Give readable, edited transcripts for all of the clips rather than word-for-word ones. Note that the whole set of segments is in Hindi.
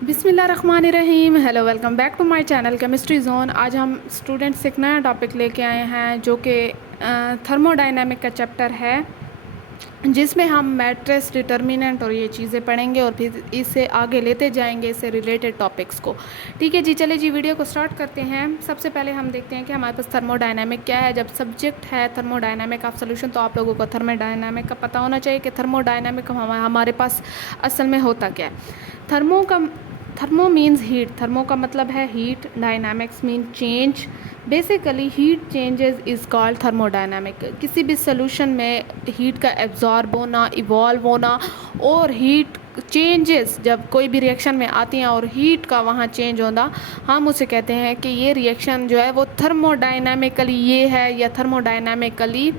बिस्मिल्लाहिर्रहमानिर्रहीम। Hello, welcome back to my channel chemistry zone. आज हम स्टूडेंट्स एक नया टॉपिक लेके आए हैं जो कि थर्मोडायनामिक का चैप्टर है, जिसमें हम मैट्रिक्स, डिटर्मिनेंट और ये चीज़ें पढ़ेंगे और फिर इससे आगे लेते जाएंगे इससे रिलेटेड टॉपिक्स को। ठीक है जी, चले जी वीडियो को स्टार्ट करते हैं। सबसे पहले हम देखते हैं कि हमारे पास थर्मोडायनामिक क्या है। जब सब्जेक्ट है थर्मोडायनामिक ऑफ सोल्यूशन, तो आप लोगों को थर्मोडायनामिक का पता होना चाहिए कि थर्मोडायनामिक हमारे पास असल में होता क्या है। Thermo means heat. थर्मो का मतलब है heat, dynamics mean change. Basically heat changes is called thermodynamic. किसी भी सोल्यूशन में हीट का एब्जॉर्ब होना, इवॉल्व होना और हीट चेंजेस जब कोई भी रिएक्शन में आती हैं और हीट का वहाँ चेंज होना, हम उसे कहते हैं कि ये रिएक्शन जो है वो थर्मोडायनामिकली ये है या थर्मोडायनामिकली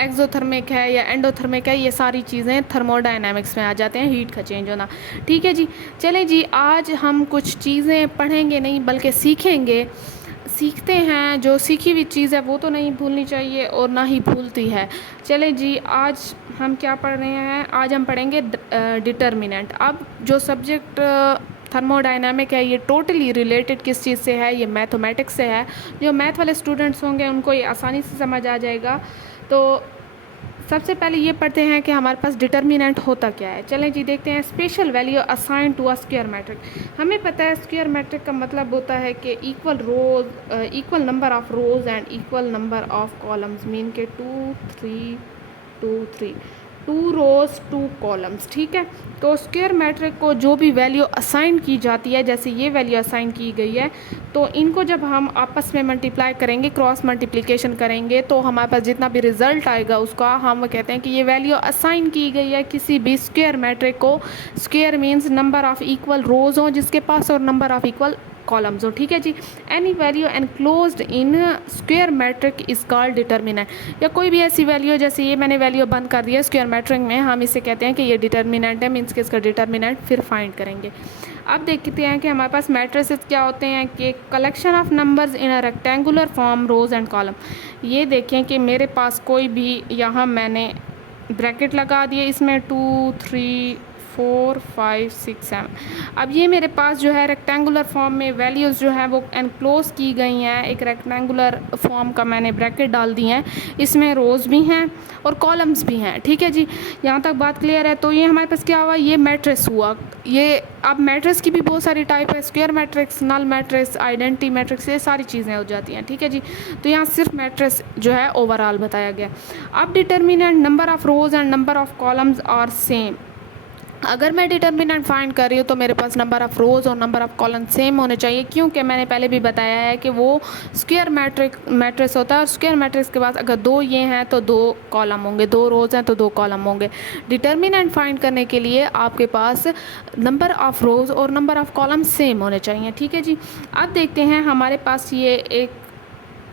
एक्सोथर्मिक है या एंडोथर्मिक है। ये सारी चीज़ें थर्मोडायनामिक्स में आ जाते हैं, हीट का चेंज होना। ठीक है जी, चलें जी, आज हम कुछ चीज़ें पढ़ेंगे नहीं बल्कि सीखते हैं। जो सीखी हुई चीज़ है वो तो नहीं भूलनी चाहिए और ना ही भूलती है। चलें जी, आज हम क्या पढ़ रहे हैं? आज हम पढ़ेंगे डिटर्मिनेंट। अब जो सब्जेक्ट थर्मोडायनामिक है ये टोटली रिलेटेड किस चीज़ से है? ये मैथमेटिक्स से है। जो मैथ वाले स्टूडेंट्स होंगे उनको ये आसानी से समझ आ जाएगा। तो सबसे पहले ये पढ़ते हैं कि हमारे पास डिटर्मिनेंट होता क्या है। चलें जी, देखते हैं। Special value assign to a square matrix. हमें पता है स्क्वायर मैट्रिक का मतलब होता है कि equal number of rows and equal number of columns, mean के 2 रोज 2 कॉलम्स। ठीक है, तो स्क्वायर मैट्रिक को जो भी वैल्यू असाइन की जाती है, जैसे ये वैल्यू असाइन की गई है, तो इनको जब हम आपस में मल्टीप्लाई करेंगे, क्रॉस मल्टीप्लिकेशन करेंगे, तो हमारे पास जितना भी रिजल्ट आएगा उसका हम कहते हैं कि ये वैल्यू असाइन की गई है किसी भी स्क्वायर मैट्रिक को। Square means number of equal rows हो जिसके पास और नंबर ऑफ इक्वल कॉलम्स हो। ठीक है जी, any value enclosed in square matrix is called determinant. या कोई भी ऐसी वैल्यू, जैसे ये मैंने वैल्यू बंद कर दिया स्क्वायर मैट्रिक में, हम इसे कहते हैं कि ये डिटर्मिनेंट है, मीन्स कि इसका डिटर्मिनेंट फिर फाइंड करेंगे। अब देखते हैं कि हमारे पास मैट्रिसेस क्या होते हैं कि collection of numbers in a rectangular form, rows and column. ये देखें कि मेरे पास कोई भी, यहाँ मैंने ब्रैकेट लगा दिए, इसमें 2 3 4 5 6 7। अब ये मेरे पास जो है रेक्टेंगुलर फॉर्म में वैल्यूज़ जो है वो एनक्लोज की गई हैं। एक रेक्टेंगुलर फॉर्म का मैंने ब्रैकेट डाल दी हैं, इसमें रोज़ भी हैं और कॉलम्स भी हैं। ठीक है जी, यहाँ तक बात क्लियर है। तो ये हमारे पास क्या हुआ? ये मैट्रिक्स हुआ। ये अब मैट्रिक्स की भी बहुत सारी टाइप है, square matrix, null matrix, identity matrix, ये सारी चीज़ें हो जाती हैं। ठीक है जी, तो यहाँ सिर्फ मैट्रिक्स जो है ओवरऑल बताया गया। अब determinant, number of rows and number of columns are same. अगर मैं डिटर्मिनेंट फाइंड कर रही हूँ तो मेरे पास नंबर ऑफ़ रोज़ और नंबर ऑफ़ कॉलम सेम होने चाहिए, क्योंकि मैंने पहले भी बताया है कि वो स्क्वायर मैट्रिक्स होता है और स्क्वायर मैट्रिक्स के बाद अगर 2 ये हैं तो 2 कॉलम होंगे, 2 रोज़ हैं तो 2 कॉलम होंगे। डिटर्मिनेंट फाइंड करने के लिए आपके पास नंबर ऑफ़ रोज़ और नंबर ऑफ़ कॉलम सेम होने चाहिए। ठीक है जी, अब देखते हैं हमारे पास ये एक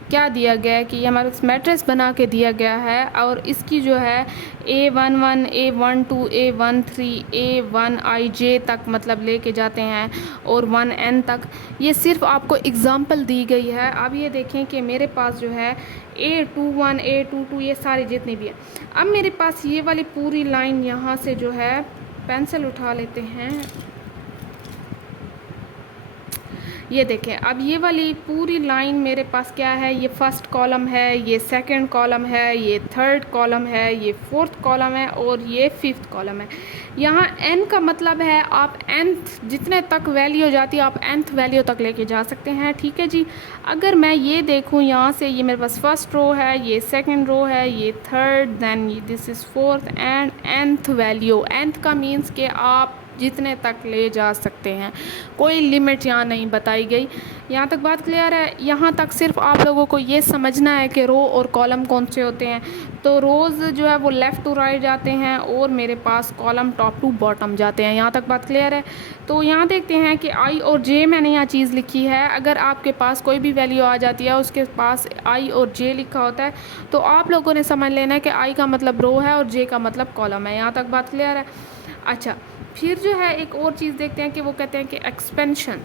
क्या दिया गया है कि ये हमारे पास मैट्रिक्स बना के दिया गया है और इसकी जो है A11 A12 A13 A1IJ तक मतलब लेके जाते हैं और 1N तक। ये सिर्फ आपको एग्जांपल दी गई है। अब ये देखें कि मेरे पास जो है A21 A22 ये सारे जितने भी हैं। अब मेरे पास ये वाली पूरी लाइन यहाँ से जो है, पेंसिल उठा लेते हैं, ये देखें। अब ये वाली पूरी लाइन मेरे पास क्या है? ये फर्स्ट कॉलम है, ये सेकंड कॉलम है, ये थर्ड कॉलम है, ये फोर्थ कॉलम है और ये फिफ्थ कॉलम है। यहाँ n का मतलब है आप nth जितने तक वैल्यू हो जाती है आप nth वैल्यू तक लेके जा सकते हैं। ठीक है जी, अगर मैं ये देखूँ यहाँ से, ये मेरे पास फर्स्ट रो है, ये सेकंड रो है, ये third, then this is fourth and nth value. nth का मीन्स कि आप जितने तक ले जा सकते हैं, कोई लिमिट यहाँ नहीं बताई गई। यहाँ तक बात क्लियर है? यहाँ तक सिर्फ आप लोगों को ये समझना है कि रो और कॉलम कौन से होते हैं। तो रोज़ जो है वो लेफ़्ट टू राइट जाते हैं और मेरे पास कॉलम टॉप टू बॉटम जाते हैं। यहाँ तक बात क्लियर है? तो यहाँ देखते हैं कि आई और जे मैंने यहाँ चीज़ लिखी है। अगर आपके पास कोई भी वैल्यू आ जाती है उसके पास आई और जे लिखा होता है, तो आप लोगों ने समझ लेना है कि आई का मतलब रो है और जे का मतलब कॉलम है। यहाँ तक बात क्लियर है? अच्छा, फिर जो है एक और चीज़ देखते हैं कि वो कहते हैं कि एक्सपेंशन।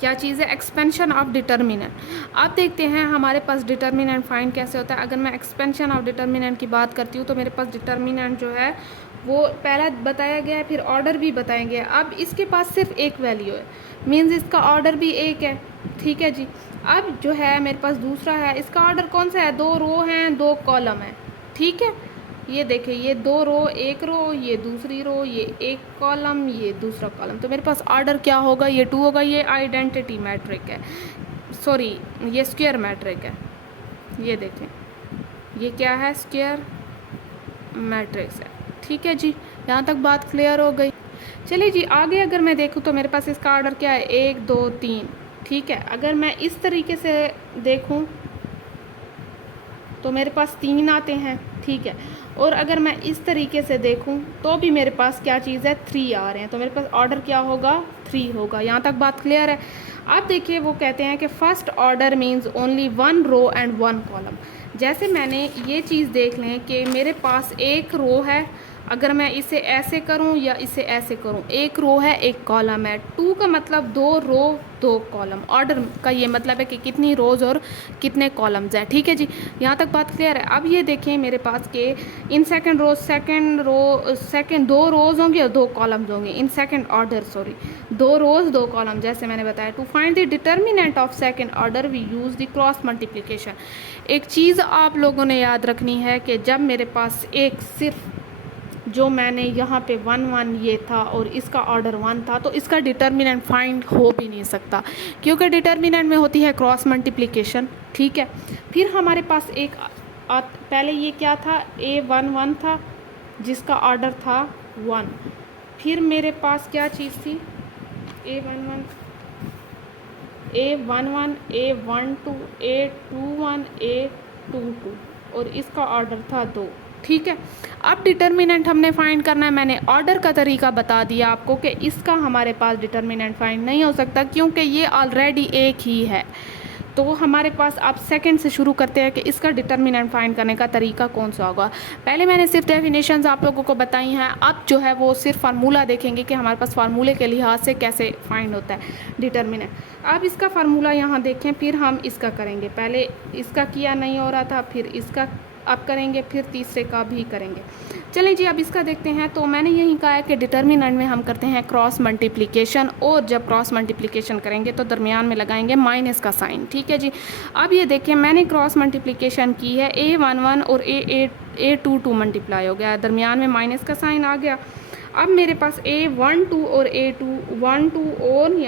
क्या चीज़ है? Expansion of determinant. अब देखते हैं हमारे पास डिटर्मिनेंट फाइंड कैसे होता है। अगर मैं एक्सपेंशन ऑफ डिटर्मिनेंट की बात करती हूँ तो मेरे पास डिटर्मिनेंट जो है वो पहला बताया गया है, फिर ऑर्डर भी बताएंगे। अब इसके पास सिर्फ एक वैल्यू है, मीन्स इसका ऑर्डर भी एक है, ठीक है जी। अब जो है मेरे पास दूसरा है, इसका ऑर्डर कौन सा है, 2 रो हैं 2 कॉलम है, ठीक है। ये देखिए, ये 2 रो, 1 रो, ये दूसरी रो, ये 1 कॉलम, ये दूसरा कॉलम, तो मेरे पास ऑर्डर क्या होगा, ये 2 होगा। ये आइडेंटिटी मैट्रिक है, सॉरी ये स्क्वायर मैट्रिक है। ये देखें, ये क्या है, स्क्वायर मैट्रिक्स है, ठीक है जी। यहाँ तक बात क्लियर हो गई। चलिए जी, आगे अगर मैं देखूँ तो मेरे पास इसका ऑर्डर क्या है, 1 2 3, ठीक है। अगर मैं इस तरीके से देखूँ तो मेरे पास 3 आते हैं, ठीक है। और अगर मैं इस तरीके से देखूं तो भी मेरे पास क्या चीज़ है, 3 आ रहे हैं, तो मेरे पास ऑर्डर क्या होगा, 3 होगा। यहाँ तक बात क्लियर है। अब देखिए, वो कहते हैं कि first order means only 1 row and 1 column. जैसे मैंने ये चीज़ देख लें कि मेरे पास एक रो है, अगर मैं इसे ऐसे करूं या इसे ऐसे करूं, एक रो है 1 कॉलम है। 2 का मतलब 2 रो 2 कॉलम, ऑर्डर का ये मतलब है कि कितनी रोज़ और कितने कॉलम्स हैं, ठीक है जी। यहाँ तक बात क्लियर है। अब ये देखें मेरे पास के इन सेकंड रो 2 रोज़ होंगे और 2 कॉलम्स होंगे, in second order, sorry 2 rows 2 column, जैसे मैंने बताया। To find the determinant of second order we use the cross multiplication. एक चीज़ आप लोगों ने याद रखनी है कि जब मेरे पास एक सिर्फ जो मैंने यहाँ पे 1 1 ये था और इसका ऑर्डर 1 था, तो इसका डिटर्मिनेंट फाइंड हो भी नहीं सकता, क्योंकि डिटर्मिनेंट में होती है क्रॉस मल्टीप्लिकेशन, ठीक है। फिर हमारे पास एक पहले ये क्या था, A1 1 था जिसका ऑर्डर था 1। फिर मेरे पास क्या चीज़ थी, A1 1 A1 2 A2 1 A2 2 और इसका ऑर्डर था 2, ठीक है। अब डिटर्मिनेंट हमने फाइंड करना है। मैंने ऑर्डर का तरीका बता दिया आपको कि इसका हमारे पास डिटर्मिनेंट फाइंड नहीं हो सकता, क्योंकि ये ऑलरेडी एक ही है। तो हमारे पास आप सेकंड से शुरू करते हैं कि इसका डिटर्मिनेंट फाइंड करने का तरीका कौन सा होगा। पहले मैंने सिर्फ डेफिनेशंस आप लोगों को बताई हैं, अब जो है वो सिर्फ फार्मूला देखेंगे कि हमारे पास फार्मूले के लिहाज से कैसे फाइंड होता है डिटर्मिनेंट। अब इसका फार्मूला यहाँ देखें, फिर हम इसका करेंगे। पहले इसका किया नहीं हो रहा था, फिर इसका अब करेंगे, फिर तीसरे का भी करेंगे। चलिए जी, अब इसका देखते हैं। तो मैंने यही कहा है कि डिटर्मिनेंट में हम करते हैं क्रॉस मल्टीप्लिकेशन, और जब क्रॉस मल्टीप्लिकेशन करेंगे तो दरमियान में लगाएंगे माइनस का साइन, ठीक है जी। अब ये देखें, मैंने क्रॉस मल्टीप्लिकेशन की है, A1 1 और A2 2 मल्टीप्लाई हो गया, दरमियान में माइनस का साइन आ गया। अब मेरे पास A1 2 और A2 1 2 और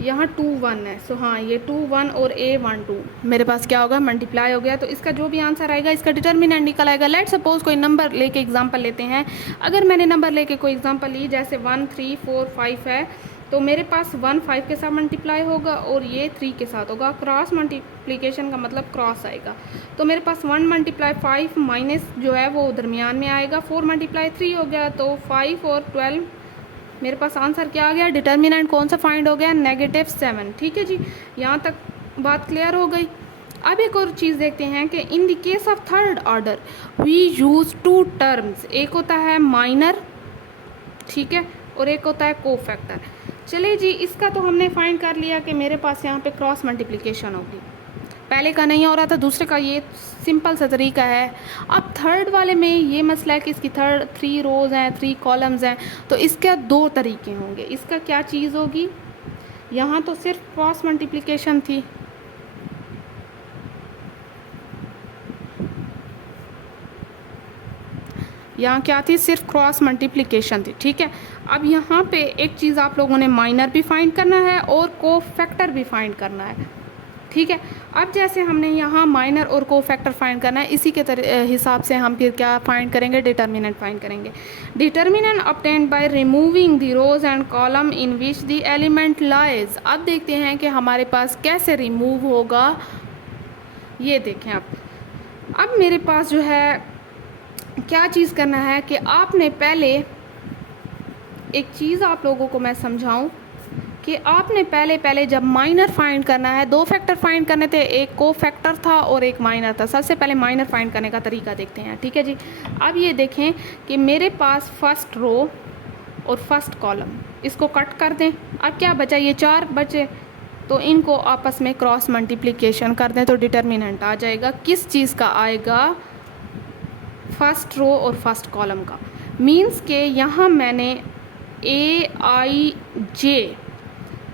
यहाँ 2 1 है, सो हाँ ये 2 1 और A1 2 मेरे पास क्या होगा, मल्टीप्लाई हो गया। तो इसका जो भी आंसर आएगा इसका डिटर्मिनेंट निकल आएगा। लेट सपोज कोई नंबर लेके एग्जांपल लेते हैं। अगर मैंने नंबर लेके कोई एग्जांपल ली, जैसे 1 3 4 5 है, तो मेरे पास 1 5 के साथ मल्टीप्लाई होगा और ये 3 के साथ होगा। क्रॉस मल्टीप्लिकेशन का मतलब क्रॉस आएगा। तो मेरे पास 1 × 5 माइनस जो है वो दरमियान में आएगा, 4 × 3 हो गया, तो 5 और 12 मेरे पास आंसर क्या आ गया, डिटर्मिनेंट कौन सा फाइंड हो गया, -7, ठीक है जी। यहाँ तक बात क्लियर हो गई। अब एक और चीज़ देखते हैं कि in the case of third order we use 2 terms, एक होता है माइनर, ठीक है, और एक होता है कोफैक्टर। चलिए जी, इसका तो हमने फाइंड कर लिया कि मेरे पास यहाँ पे क्रॉस मल्टीप्लिकेशन होगी। पहले का नहीं हो रहा था, दूसरे का ये सिंपल सा तरीका है। अब थर्ड वाले में ये मसला है कि इसकी 3 रोज़ हैं 3 कॉलम्स हैं, तो इसके 2 तरीके होंगे। इसका क्या चीज़ होगी, यहाँ तो सिर्फ क्रॉस मल्टीप्लिकेशन थी, यहाँ क्या थी, सिर्फ क्रॉस मल्टीप्लिकेशन थी, ठीक है। अब यहाँ पे एक चीज़ आप लोगों ने माइनर भी फाइंड करना है और कोफैक्टर भी फाइंड करना है, ठीक है। अब जैसे हमने यहाँ माइनर और कोफैक्टर फाइंड करना है, इसी के हिसाब से हम फिर क्या फाइंड करेंगे, डिटर्मिनेंट फाइंड करेंगे। Determinant obtained by removing the rows and column in which the element lies. अब देखते हैं कि हमारे पास कैसे रिमूव होगा, ये देखें। अब मेरे पास जो है क्या चीज़ करना है कि आपने पहले एक चीज़ आप लोगों को मैं समझाऊं कि आपने पहले जब माइनर फाइंड करना है, 2 फैक्टर फाइंड करने थे, एक को फैक्टर था और एक माइनर था। सबसे पहले माइनर फाइंड करने का तरीका देखते हैं, ठीक है जी। अब ये देखें कि मेरे पास फर्स्ट रो और फर्स्ट कॉलम, इसको कट कर दें। अब क्या बचा, ये 4 बचे, तो इनको आपस में क्रॉस मल्टीप्लिकेशन कर दें तो डिटर्मिनेंट आ जाएगा। किस चीज़ का आएगा, फर्स्ट रो और फर्स्ट कॉलम का। मीन्स के यहाँ मैंने ए आई जे,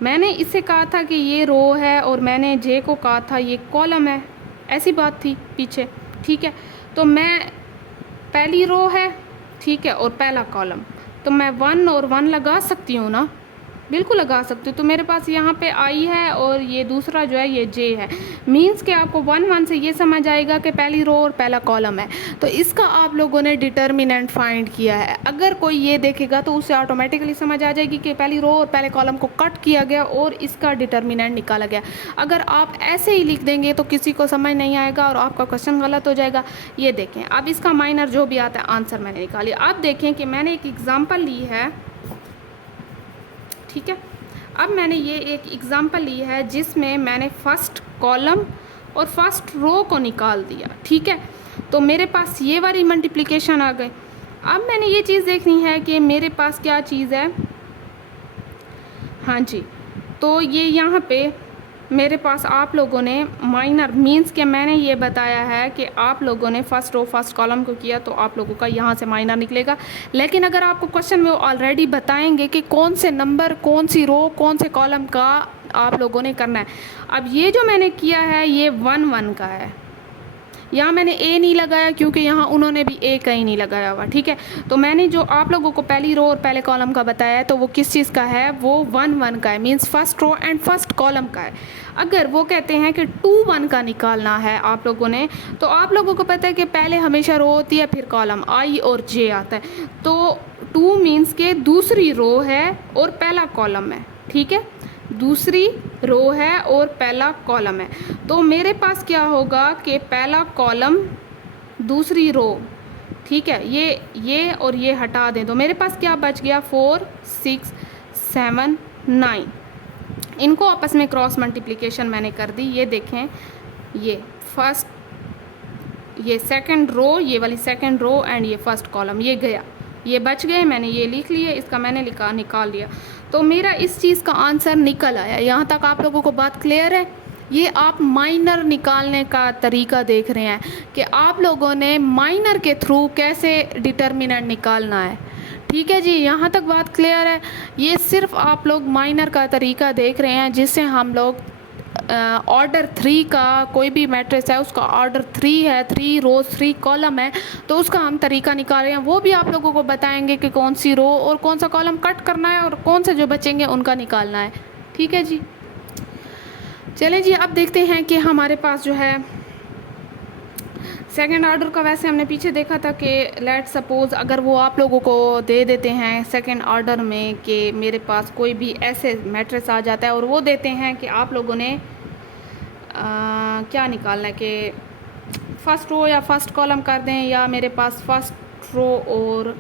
मैंने इसे कहा था कि ये रो है और मैंने जे को कहा था ये कॉलम है, ऐसी बात थी पीछे, ठीक है। तो मैं पहली रो है, ठीक है, और पहला कॉलम, तो मैं 1 और 1 लगा सकती हूँ ना, बिल्कुल लगा सकती हूँ। तो मेरे पास यहाँ पे आई है और ये दूसरा जो है ये जे है। मींस कि आपको 1 1 से ये समझ आएगा कि पहली रो और पहला कॉलम है। तो इसका आप लोगों ने डिटर्मिनेंट फाइंड किया है। अगर कोई ये देखेगा तो उसे ऑटोमेटिकली समझ आ जाएगी कि पहली रो और पहले कॉलम को कट किया गया और इसका डिटर्मिनेंट निकाला गया। अगर आप ऐसे ही लिख देंगे तो किसी को समझ नहीं आएगा और आपका क्वेश्चन गलत हो जाएगा। ये देखें, अब इसका माइनर जो भी आता है आंसर मैंने निकाली। अब देखें कि मैंने एक एग्जाम्पल ली है, ठीक है। अब मैंने ये एक एग्जाम्पल ली है जिसमें मैंने फर्स्ट कॉलम और फर्स्ट रो को निकाल दिया, ठीक है। तो मेरे पास ये वाली मल्टीप्लिकेशन आ गई। अब मैंने ये चीज़ देखनी है कि मेरे पास क्या चीज़ है, हाँ जी। तो ये यहाँ पे मेरे पास आप लोगों ने माइनर, मींस के मैंने ये बताया है कि आप लोगों ने फर्स्ट रो फर्स्ट कॉलम को किया तो आप लोगों का यहाँ से माइनर निकलेगा। लेकिन अगर आपको क्वेश्चन में वो ऑलरेडी बताएंगे कि कौन से नंबर, कौन सी रो, कौन से कॉलम का आप लोगों ने करना है। अब ये जो मैंने किया है ये 1 1 का है, यहाँ मैंने ए नहीं लगाया क्योंकि यहाँ उन्होंने भी ए का ही नहीं लगाया हुआ, ठीक है। तो मैंने जो आप लोगों को पहली रो और पहले कॉलम का बताया है तो वो किस चीज़ का है, वो 1 1 का है, means first row and first column का है। अगर वो कहते हैं कि 2 1 का निकालना है आप लोगों ने, तो आप लोगों को पता है कि पहले हमेशा रो होती है फिर कॉलम, आई और जे आता है। तो 2 मीन्स के दूसरी रो है और पहला कॉलम है, ठीक है, दूसरी रो है और पहला कॉलम है। तो मेरे पास क्या होगा कि पहला कॉलम दूसरी रो, ठीक है, ये और ये हटा दें तो मेरे पास क्या बच गया, 4 6 7 9। इनको आपस में क्रॉस मल्टीप्लिकेशन मैंने कर दी। ये देखें, ये फर्स्ट, ये सेकंड रो, ये वाली सेकंड रो एंड ये फर्स्ट कॉलम, ये गया, ये बच गए, मैंने ये लिख लिए, इसका मैंने निकाल लिया। तो मेरा इस चीज़ का आंसर निकल आया। यहाँ तक आप लोगों को बात क्लियर है। ये आप माइनर निकालने का तरीका देख रहे हैं कि आप लोगों ने माइनर के थ्रू कैसे डिटर्मिनेंट निकालना है, ठीक है जी। यहाँ तक बात क्लियर है। ये सिर्फ आप लोग माइनर का तरीका देख रहे हैं जिससे हम लोग ऑर्डर 3 का कोई भी मैट्रिक्स है उसका ऑर्डर 3 है, 3 रोज 3 कॉलम है, तो उसका हम तरीका निकाल रहे हैं। वो भी आप लोगों को बताएंगे कि कौन सी रो और कौन सा कॉलम कट करना है और कौन से जो बचेंगे उनका निकालना है, ठीक है जी। चलें जी, अब देखते हैं कि हमारे पास जो है सेकेंड ऑर्डर का, वैसे हमने पीछे देखा था कि लेट सपोज़ अगर वो आप लोगों को दे देते हैं सेकेंड ऑर्डर में कि मेरे पास कोई भी ऐसे मैट्रिक्स आ जाता है और वो देते हैं कि आप लोगों ने क्या निकालना है कि फर्स्ट रो या फर्स्ट कॉलम कर दें, या मेरे पास फर्स्ट रो और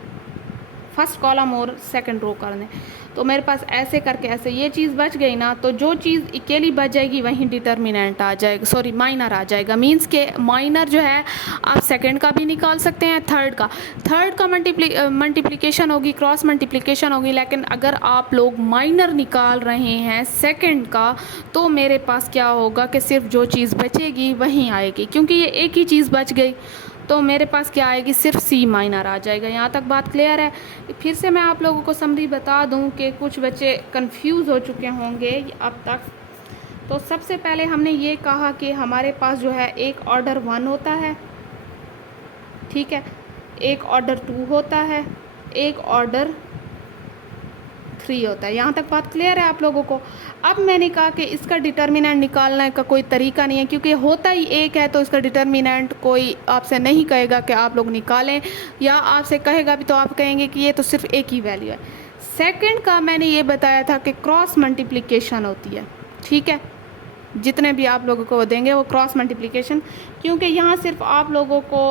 फर्स्ट कॉलम और सेकंड रो कर दें। तो मेरे पास ऐसे करके ऐसे ये चीज़ बच गई ना, तो जो चीज़ अकेली बच जाएगी वहीं डिटर्मिनेंट आ जाएगा, सॉरी माइनर आ जाएगा। मींस के माइनर जो है आप सेकंड का भी निकाल सकते हैं, थर्ड का मल्टीप्लिकेशन होगी, क्रॉस मल्टीप्लिकेशन होगी। लेकिन अगर आप लोग माइनर निकाल रहे हैं सेकंड का तो मेरे पास क्या होगा कि सिर्फ जो चीज़ बचेगी वहीं आएगी, क्योंकि ये एक ही चीज़ बच गई तो मेरे पास क्या आएगी, सिर्फ सी माइनर आ जाएगा। यहाँ तक बात क्लियर है। फिर से मैं आप लोगों को समरी बता दूँ कि कुछ बच्चे कंफ्यूज हो चुके होंगे अब तक। तो सबसे पहले हमने ये कहा कि हमारे पास जो है एक ऑर्डर 1 होता है, ठीक है, एक ऑर्डर 2 होता है, एक ऑर्डर 3 होता है। यहाँ तक बात क्लियर है आप लोगों को। अब मैंने कहा कि इसका डिटर्मिनेंट निकालने का कोई तरीका नहीं है, क्योंकि होता ही एक है तो इसका डिटर्मिनेंट कोई आपसे नहीं कहेगा कि आप लोग निकालें, या आपसे कहेगा भी तो आप कहेंगे कि ये तो सिर्फ एक ही वैल्यू है। सेकंड का मैंने ये बताया था कि क्रॉस मल्टीप्लिकेशन होती है, ठीक है, जितने भी आप लोगों को देंगे वो क्रॉस मल्टीप्लिकेशन, क्योंकि यहाँ सिर्फ आप लोगों को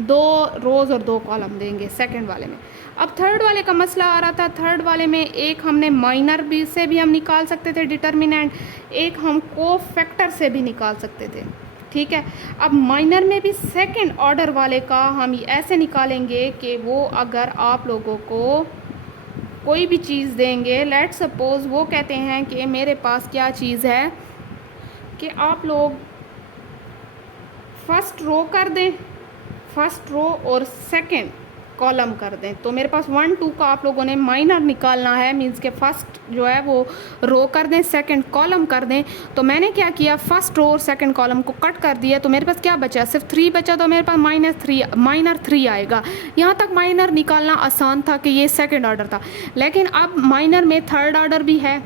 2 रोज़ और 2 कॉलम देंगे सेकंड वाले में। अब थर्ड वाले का मसला आ रहा था। थर्ड वाले में एक हमने माइनर भी से भी हम निकाल सकते थे डिटर्मिनेंट, एक हम कोफैक्टर से भी निकाल सकते थे, ठीक है। अब माइनर में भी सेकंड ऑर्डर वाले का हम ऐसे निकालेंगे कि वो अगर आप लोगों को कोई भी चीज़ देंगे, लेट सपोज वो कहते हैं कि मेरे पास क्या चीज़ है कि आप लोग फर्स्ट रो कर दें, फर्स्ट रो और सेकंड कॉलम कर दें। तो मेरे पास 1 2 का आप लोगों ने माइनर निकालना है, मींस के फर्स्ट जो है वो रो कर दें, सेकंड कॉलम कर दें। तो मैंने क्या किया, फर्स्ट रो और सेकंड कॉलम को कट कर दिया, तो मेरे पास क्या बचा, सिर्फ 3 बचा। तो मेरे पास माइनर 3 आएगा। यहाँ तक माइनर निकालना आसान था कि ये सेकंड ऑर्डर था, लेकिन अब माइनर में थर्ड ऑर्डर भी है।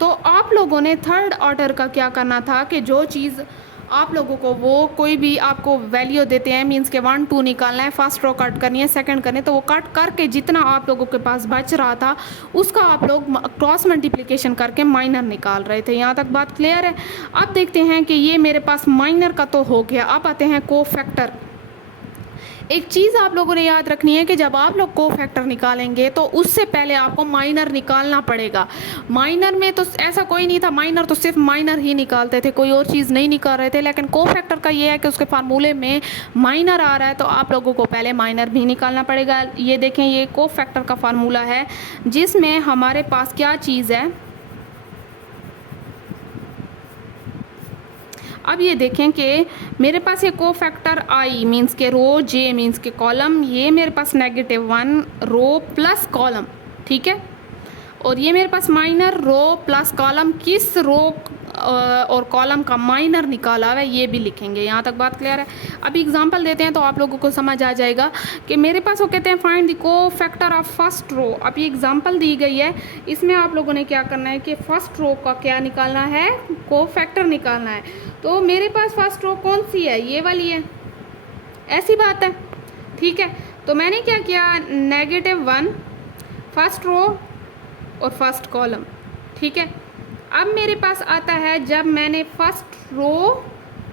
तो आप लोगों ने थर्ड ऑर्डर का क्या करना था कि जो चीज़ आप लोगों को वो कोई भी आपको वैल्यू देते हैं, मींस के 1 2 निकालना है, फर्स्ट रो कट करनी है, सेकंड करनी है, तो वो कट करके जितना आप लोगों के पास बच रहा था उसका आप लोग क्रॉस मल्टीप्लिकेशन करके माइनर निकाल रहे थे। यहाँ तक बात क्लियर है। अब देखते हैं कि ये मेरे पास माइनर का तो हो गया, अब आते हैं कोफैक्टर। एक चीज़ आप लोगों ने याद रखनी है कि जब आप लोग कोफैक्टर निकालेंगे तो उससे पहले आपको माइनर निकालना पड़ेगा। माइनर में तो ऐसा कोई नहीं था, माइनर तो सिर्फ माइनर ही निकालते थे, कोई और चीज़ नहीं निकाल रहे थे। लेकिन कोफैक्टर का ये है कि उसके फार्मूले में माइनर आ रहा है, तो आप लोगों को पहले माइनर भी निकालना पड़ेगा। ये देखें, ये कोफैक्टर का फार्मूला है जिसमें हमारे पास क्या चीज़ है। अब ये देखें कि मेरे पास ये कोफैक्टर आई मींस के रो, जे मींस के कॉलम, ये मेरे पास -1 रो प्लस कॉलम, ठीक है। और ये मेरे पास माइनर रो प्लस कॉलम, किस रो और कॉलम का माइनर निकाला है ये भी लिखेंगे। यहाँ तक बात क्लियर है। अभी एग्जांपल देते हैं तो आप लोगों को समझ आ जाएगा कि मेरे पास वो कहते हैं find the cofactor of first row. अब ये एग्जांपल दी गई है, इसमें आप लोगों ने क्या करना है कि फर्स्ट रो का क्या निकालना है, कोफैक्टर निकालना है। तो मेरे पास फर्स्ट रो कौन सी है, ये वाली है, ऐसी बात है, ठीक है। तो मैंने क्या किया, -1 फर्स्ट रो और फर्स्ट कॉलम, ठीक है। अब मेरे पास आता है जब मैंने first row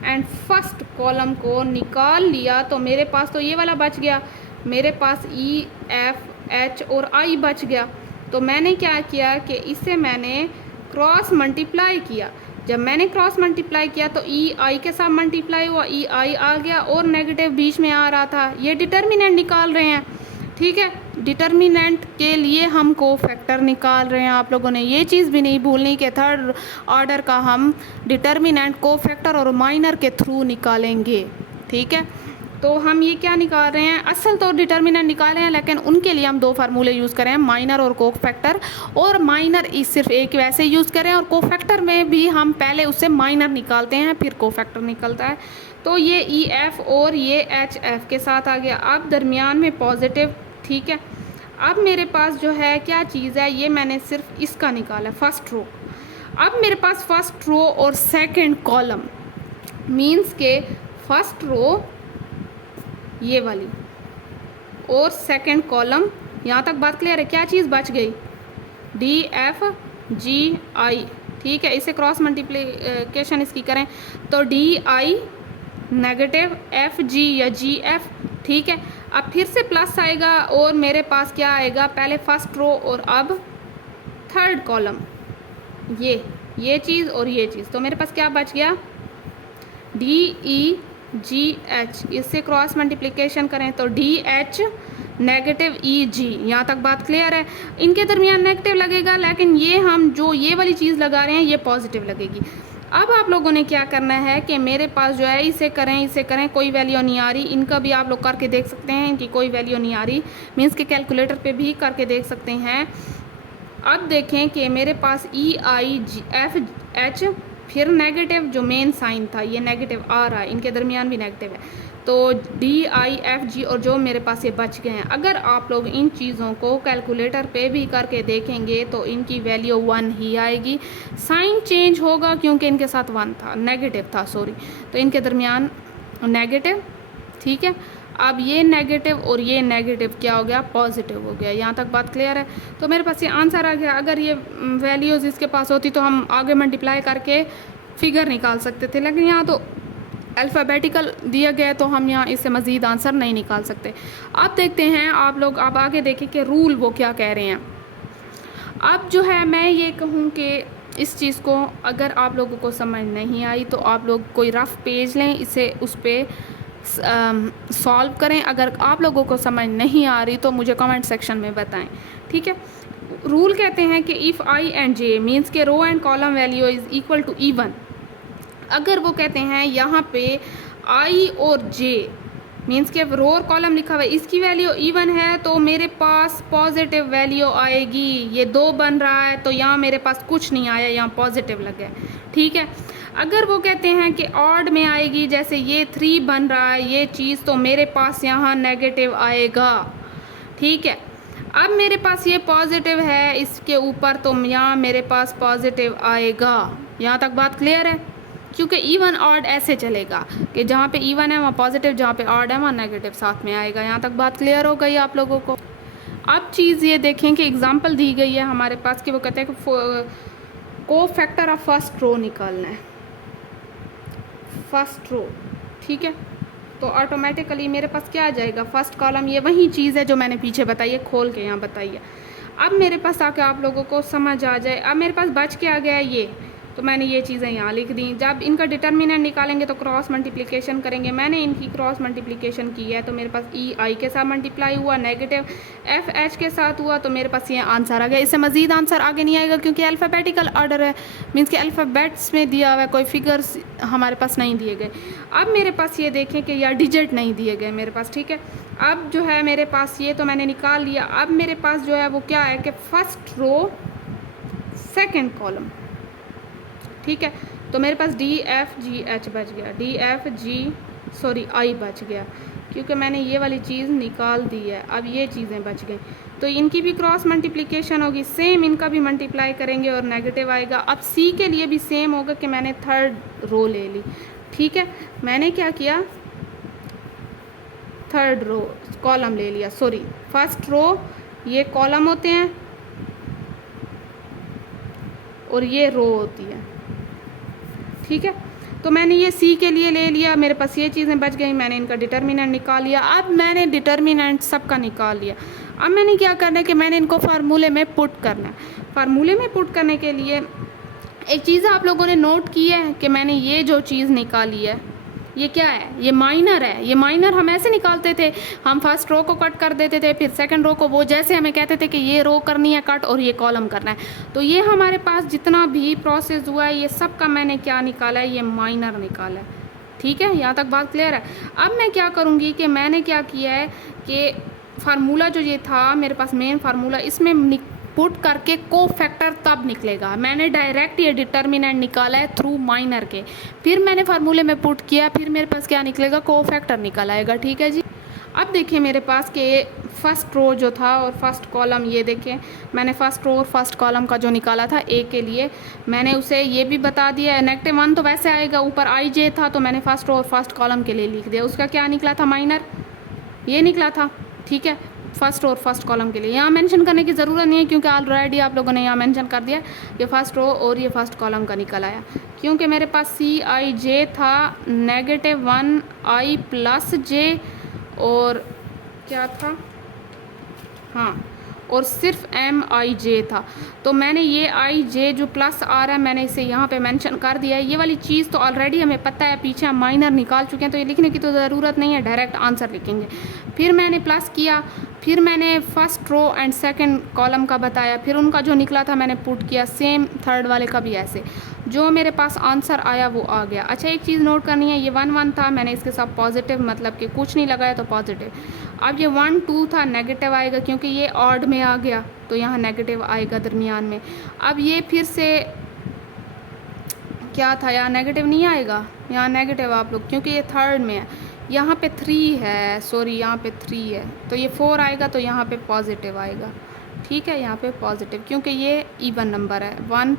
and first column को निकाल लिया तो मेरे पास तो ये वाला बच गया, मेरे पास E F H और I बच गया। तो मैंने क्या किया कि इससे मैंने क्रॉस मल्टीप्लाई किया। जब मैंने क्रॉस मल्टीप्लाई किया तो E I के साथ मल्टीप्लाई हुआ, E I आ गया और नेगेटिव बीच में आ रहा था। ये डिटर्मिनेंट निकाल रहे हैं, ठीक है। डिटर्मिनेंट के लिए हम कोफैक्टर निकाल रहे हैं। आप लोगों ने ये चीज़ भी नहीं भूलनी कि थर्ड ऑर्डर का हम डिटर्मिनेंट कोफैक्टर और माइनर के थ्रू निकालेंगे, ठीक है। तो हम ये क्या निकाल रहे हैं, असल तो डिटर्मिनेंट निकाल रहे हैं, लेकिन उनके लिए हम 2 फार्मूले यूज़ करें, माइनर और कोफैक्टर। और माइनर सिर्फ एक वैसे यूज़ करें और कोफैक्टर में भी हम पहले उससे माइनर निकालते हैं फिर कोफैक्टर निकलता है। तो ये EF और ये HF के साथ आ गया। अब दरमियान में पॉजिटिव, ठीक है। अब मेरे पास जो है क्या चीज़ है, ये मैंने सिर्फ इसका निकाला, फर्स्ट रो। अब मेरे पास फर्स्ट रो और सेकंड कॉलम मींस के फर्स्ट रो ये वाली और सेकंड कॉलम, यहाँ तक बात क्लियर है। क्या चीज़ बच गई, DFGI, ठीक है। इसे क्रॉस मल्टीप्लिकेशन इसकी करें तो DI नेगेटिव FG या GF, ठीक है। अब फिर से प्लस आएगा और मेरे पास क्या आएगा, पहले फर्स्ट रो और अब थर्ड कॉलम, ये चीज़ और ये चीज़। तो मेरे पास क्या बच गया, DEGH, इससे क्रॉस मल्टीप्लिकेशन करें तो DH नेगेटिव EG। यहाँ तक बात क्लियर है। इनके दरमियान नेगेटिव लगेगा, लेकिन ये हम जो ये वाली चीज़ लगा रहे हैं ये पॉजिटिव लगेगी। अब आप लोगों ने क्या करना है कि मेरे पास जो है इसे करें, कोई वैल्यू नहीं आ रही। इनका भी आप लोग करके देख सकते हैं, इनकी कोई वैल्यू नहीं आ रही, मीन्स के कैलकुलेटर पे भी करके देख सकते हैं। अब देखें कि मेरे पास EIFH फिर नेगेटिव जो मेन साइन था ये नेगेटिव आ रहा है, इनके दरमियान भी नेगेटिव है। तो DIFG और जो मेरे पास ये बच गए हैं, अगर आप लोग इन चीज़ों को कैलकुलेटर पे भी करके देखेंगे तो इनकी वैल्यू 1 ही आएगी। साइन चेंज होगा क्योंकि इनके साथ 1 था, नेगेटिव था, सॉरी, तो इनके दरमियान नेगेटिव, ठीक है। अब ये नेगेटिव और ये नेगेटिव क्या हो गया, पॉजिटिव हो गया। यहाँ तक बात क्लियर है। तो मेरे पास ये आंसर आ गया। अगर ये वैल्यूज़ इसके पास होती तो हम आगे मल्टीप्लाई करके फिगर निकाल सकते थे, लेकिन यहाँ तो अल्फ़ाबेटिकल दिया गया है तो हम यहाँ इससे मज़ीद आंसर नहीं निकाल सकते। अब देखते हैं आप लोग, अब आगे देखें कि रूल वो क्या कह रहे हैं। अब जो है मैं ये कहूँ कि इस चीज़ को अगर आप लोगों को समझ नहीं आई तो आप लोग कोई रफ़ पेज लें, इसे उस पर सॉल्व करें। अगर आप लोगों को समझ नहीं आ रही तो मुझे कमेंट सेक्शन में बताएं, ठीक है। रूल कहते हैं कि if I and J means के row and column value is equal to even, अगर वो कहते हैं यहाँ पे I और J मीन्स के रो और कॉलम लिखा हुआ है, इसकी वैल्यू इवन है तो मेरे पास पॉजिटिव वैल्यू आएगी। ये 2 बन रहा है तो यहाँ मेरे पास कुछ नहीं आया, यहाँ पॉजिटिव लग गया, ठीक है। अगर वो कहते हैं कि ऑड में आएगी, जैसे ये 3 बन रहा है ये चीज़, तो मेरे पास यहाँ नेगेटिव आएगा, ठीक है। अब मेरे पास ये पॉजिटिव है इसके ऊपर, तो यहाँ मेरे पास पॉजिटिव आएगा। यहाँ तक बात क्लियर है? क्योंकि इवन ऑड ऐसे चलेगा कि जहाँ पे इवन है वहाँ पॉजिटिव, जहाँ पे ऑड है वहाँ नेगेटिव साथ में आएगा। यहाँ तक बात क्लियर हो गई आप लोगों को? अब चीज़ ये देखें कि एग्जांपल दी गई है हमारे पास कि वो कहते हैं कि को फैक्टर ऑफ फर्स्ट रो निकालना है, फर्स्ट रो, ठीक है। तो ऑटोमेटिकली मेरे पास क्या आ जाएगा, फर्स्ट कॉलम, ये वही चीज़ है जो मैंने पीछे बताई है, खोल के यहाँ बताई है। अब मेरे पास आके आप लोगों को समझ आ जाए, अब मेरे पास बच के आ गया है ये, तो मैंने ये चीज़ें यहाँ लिख दी। जब इनका डिटर्मिनेंट निकालेंगे तो क्रॉस मल्टीप्लिकेशन करेंगे, मैंने इनकी क्रॉस मल्टीप्लिकेशन की है तो मेरे पास ई आई के साथ मल्टीप्लाई हुआ, नेगेटिव एफ एच के साथ हुआ, तो मेरे पास ये आंसर आ गया। इससे मज़ीद आंसर आगे नहीं आएगा क्योंकि अल्फ़ाबेटिकल ऑर्डर है, मीन्स के अल्फ़ाबेट्स में दिया हुआ है, कोई फिगर्स हमारे पास नहीं दिए गए। अब मेरे पास ये देखें कि या डिजिट नहीं दिए गए मेरे पास, ठीक है। अब जो है मेरे पास ये तो मैंने निकाल लिया। अब मेरे पास जो है वो क्या है कि फर्स्ट रो सेकेंड कॉलम, ठीक है। तो मेरे पास डी एफ जी एच बच गया, D F G sorry I बच गया क्योंकि मैंने ये वाली चीज़ निकाल दी है। अब ये चीज़ें बच गई तो इनकी भी क्रॉस मल्टीप्लिकेशन होगी, सेम इनका भी मल्टीप्लाई करेंगे और नेगेटिव आएगा। अब सी के लिए भी सेम होगा कि मैंने थर्ड रो ले ली, ठीक है। मैंने क्या किया, थर्ड रो कॉलम ले लिया, सॉरी फर्स्ट रो ये कॉलम होते हैं और ये रो होती है, ठीक है। तो मैंने ये सी के लिए ले लिया, मेरे पास ये चीज़ें बच गई, मैंने इनका डिटर्मिनेंट निकाल लिया। अब मैंने डिटर्मिनेंट सबका निकाल लिया। अब मैंने क्या करना है कि मैंने इनको फार्मूले में पुट करना है। फार्मूले में पुट करने के लिए एक चीज़ आप लोगों ने नोट की है कि मैंने ये जो चीज़ निकाली है ये क्या है, ये माइनर है। ये माइनर हम ऐसे निकालते थे, हम फर्स्ट रो को कट कर देते थे, फिर सेकंड रो को, वो जैसे हमें कहते थे कि ये रो करनी है कट और ये कॉलम करना है। तो ये हमारे पास जितना भी प्रोसेस हुआ है ये सब का मैंने क्या निकाला है, ये माइनर निकाला है, ठीक है। यहाँ तक बात क्लियर है? अब मैं क्या करूँगी कि मैंने क्या किया है कि फार्मूला जो ये था मेरे पास मेन फार्मूला, इसमें पुट करके को फैक्टर तब निकलेगा। मैंने डायरेक्ट ये डिटर्मिनेंट निकाला है थ्रू माइनर के, फिर मैंने फार्मूले में पुट किया, फिर मेरे पास क्या निकलेगा, को फैक्टर निकल आएगा, ठीक है जी। अब देखिए मेरे पास कि फर्स्ट रो जो था और फर्स्ट कॉलम, ये देखें मैंने फर्स्ट रो और फर्स्ट कॉलम का जो निकाला था ए के लिए, मैंने उसे ये भी बता दिया। -1 तो वैसे आएगा, ऊपर आई जे था तो मैंने फर्स्ट रो और फर्स्ट कॉलम के लिए लिख दिया। उसका क्या निकला था, माइनर, ये निकला था, ठीक है। फर्स्ट और फर्स्ट कॉलम के लिए यहाँ मेंशन करने की ज़रूरत नहीं है क्योंकि ऑलरेडी आप लोगों ने यहाँ मेंशन कर दिया। ये फर्स्ट रो और ये फर्स्ट कॉलम का निकल आया क्योंकि मेरे पास सी आई जे था, -1 आई प्लस जे और क्या था, हाँ, और सिर्फ एम आई जे था। तो मैंने ये आई जे जो प्लस आ रहा है मैंने इसे यहाँ पे मेंशन कर दिया है। ये वाली चीज़ तो ऑलरेडी हमें पता है, पीछे हम माइनर निकाल चुके हैं तो ये लिखने की तो ज़रूरत नहीं है, डायरेक्ट आंसर लिखेंगे। फिर मैंने प्लस किया, फिर मैंने first row and second column का बताया, फिर उनका जो निकला था मैंने पुट किया, सेम थर्ड वाले का भी ऐसे, जो मेरे पास आंसर आया वो आ गया। अच्छा एक चीज़ नोट करनी है, ये 1 1 था, मैंने इसके साथ पॉजिटिव मतलब कि कुछ नहीं लगाया तो पॉजिटिव। अब ये 1 2 था, नेगेटिव आएगा क्योंकि ये ऑड में आ गया तो यहाँ नेगेटिव आएगा दरमियान में। अब ये फिर से क्या था, यहाँ नेगेटिव नहीं आएगा, यहाँ नेगेटिव आप लोग, क्योंकि ये थर्ड में है, यहाँ पे 3 है, सॉरी यहाँ पे 3 है तो ये 4 आएगा तो यहाँ पे पॉजिटिव आएगा, ठीक है। यहाँ पे पॉजिटिव क्योंकि ये इवन नंबर है, 1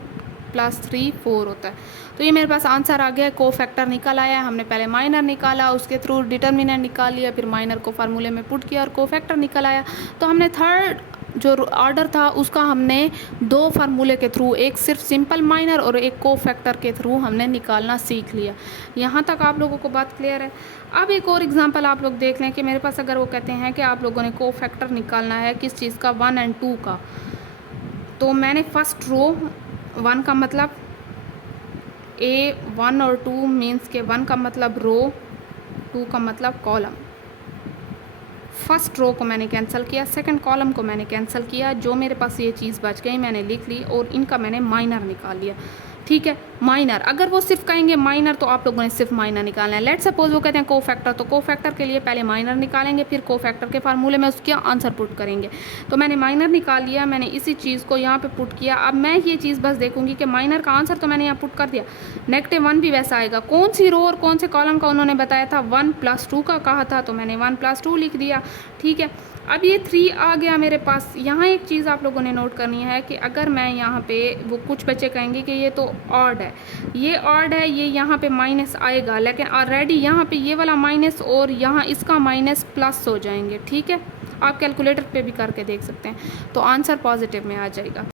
+ 3 4 होता है। तो ये मेरे पास आंसर आ गया, को फैक्टर निकल आया। हमने पहले माइनर निकाला, उसके थ्रू डिटर्मिनेंट निकाल लिया, फिर माइनर को फार्मूले में पुट किया और को फैक्टर निकल आया। तो हमने थर्ड जो ऑर्डर था उसका हमने 2 फार्मूले के थ्रू, एक सिर्फ सिंपल माइनर और एक को फैक्टर के थ्रू हमने निकालना सीख लिया। यहाँ तक आप लोगों को बात क्लियर है? अब एक और एग्जांपल आप लोग देख लें कि मेरे पास अगर वो कहते हैं कि आप लोगों ने को फैक्टर निकालना है किस चीज़ का, 1 और 2 का, तो मैंने फर्स्ट रो 1 का मतलब ए 1 और 2 मीन्स के 1 का मतलब रो, 2 का मतलब कॉलम। फर्स्ट रो को मैंने कैंसिल किया, सेकंड कॉलम को मैंने कैंसिल किया, जो मेरे पास ये चीज़ बच गई मैंने लिख ली और इनका मैंने माइनर निकाल लिया, ठीक है। माइनर, अगर वो सिर्फ कहेंगे माइनर तो आप लोगों ने सिर्फ माइनर निकालना है। लेट सपोज वो कहते हैं कोफैक्टर, तो कोफैक्टर के लिए पहले माइनर निकालेंगे, फिर कोफैक्टर के फार्मूले में उसके आंसर पुट करेंगे। तो मैंने माइनर निकाल लिया, मैंने इसी चीज़ को यहाँ पे पुट किया। अब मैं ये चीज़ बस देखूंगी कि माइनर का आंसर तो मैंने यहाँ पुट कर दिया, -1 भी वैसा आएगा। कौन सी रो और कौन से कॉलम का उन्होंने बताया था, 1+2 का कहा था, तो मैंने 1+2 लिख दिया। ठीक है, अब ये 3 आ गया मेरे पास। यहाँ एक चीज़ आप लोगों ने नोट करनी है कि अगर मैं यहाँ पे, वो कुछ बच्चे कहेंगे कि ये तो ऑड है, ये ऑड है, ये यहाँ पे माइनस आएगा, लेकिन ऑलरेडी यहाँ पे ये वाला माइनस और यहाँ इसका माइनस प्लस हो जाएंगे। ठीक है, आप कैलकुलेटर पे भी करके देख सकते हैं, तो आंसर पॉजिटिव में आ जाएगा।